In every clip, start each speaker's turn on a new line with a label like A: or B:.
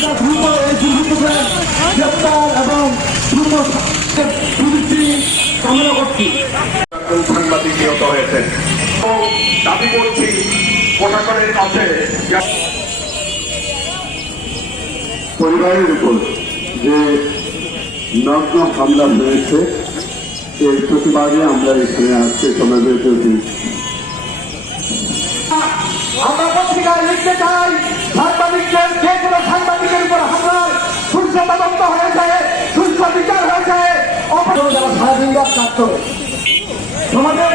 A: আমরা দ্রুত এই গ্রেপ্তার এবং দ্রুত পুলিশি কামনা করছি।
B: সাংবাদিক নিহত হয়েছেন। দাবি করছি প্রশাসনের কাছে
C: পরিবারের উপর যে নগ্ন হামলা হয়েছে এর প্রতিবাদে আমরা এখানে আজকে সমাবেশ হয়েছি
A: আমরা পত্রিকায় লিখতে চাই রাত কাজ সমাজের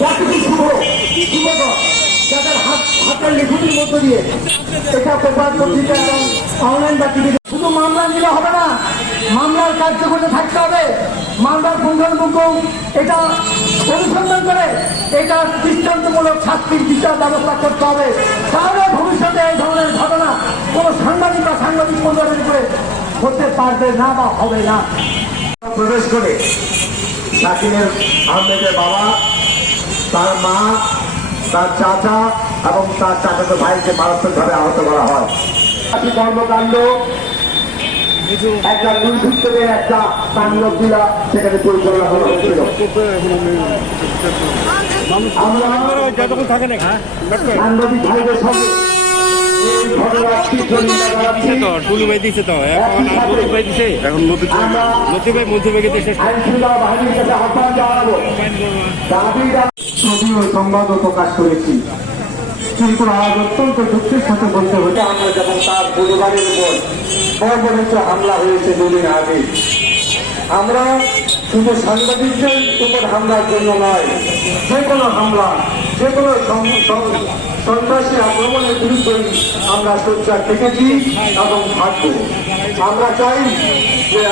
A: প্রাকৃতিক শুভ হাত, হাতের লিখুটির দিয়ে এটা পেপার পত্রিকা এবং শুধু মামলা নিলে হবে না, মামলার কার্য করতে থাকতে হবে। মামলার পুঙ্খানুপুঙ্খ এটা অনুসন্ধান করে, এটা দৃষ্টান্তমূলক শাস্তির বিচার ব্যবস্থা করতে হবে। তাহলে ভবিষ্যতে এই ধরনের ঘটনা কোনো সাংবাদিক বা সাংবাদিক পরিবারের উপরে হতে পারবে না বা হবে না। প্রবেশ করে শাকিনের আহমেদের বাবা তার মা তার চাচা এবং তার চাচাতো ভাইকে মারাত্মকভাবে আহত করা হয়। কর্মকাণ্ড একটা একটা তাণ্ডব সেখানে পরিচালনা করা হয়েছিল। আমরা সাংবাদিক ভাইদের সঙ্গে
D: এখন
A: সংবাদও প্রকাশ করেছি, কিন্তু আজ অত্যন্ত দুঃখের সাথে বলতে আমরা যখন তার পরিবারের উপর হামলা হয়েছে দুদিন আগে, আমরা শুধু সাংবাদিকদের উপর হামলার জন্য নয়, যে কোনো হামলা যে কোনো সন্ত্রাসী আক্রমণের বিরুদ্ধে আমরা সোচ্চার থেকেছি এবং থাকব। আমরা চাই যে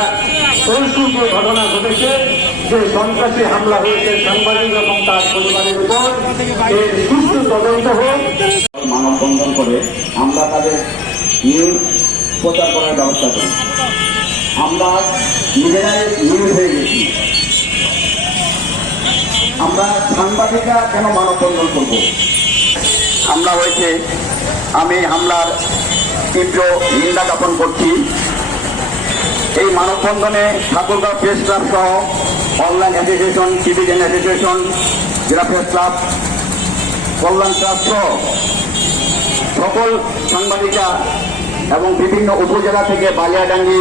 A: পরশু যে ঘটনা ঘটেছে, যে সন্ত্রাসী হামলা হয়েছে সাংবাদিক এবং তার পরিবারের উপর, এর সুষ্ঠু তদন্ত হোক।
C: মানববন্ধন করে আমরা তাদের নিউজ প্রচার করার ব্যবস্থা করি। আমরা নিজেরাই নিউজ হয়ে গেছি। আমরা সাংবাদিকরা কেন মানববন্ধন করব? হামলা হয়েছে, আমি হামলার তীব্র নিন্দা জ্ঞাপন করছি। এই মানববন্ধনে ঠাকুরগাঁও প্রেস ক্লাব সহ অনলাইন অ্যাসোসিয়েশন সিটিজেন অ্যাসোসিয়েশন, জেলা প্রেস ক্লাব, কল্যাণ ক্লাব সহ সকল সাংবাদিকরা এবং বিভিন্ন উপজেলা থেকে বালিয়াডাঙ্গি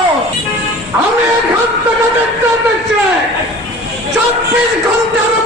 A: চব্বিশ ঘণ্টার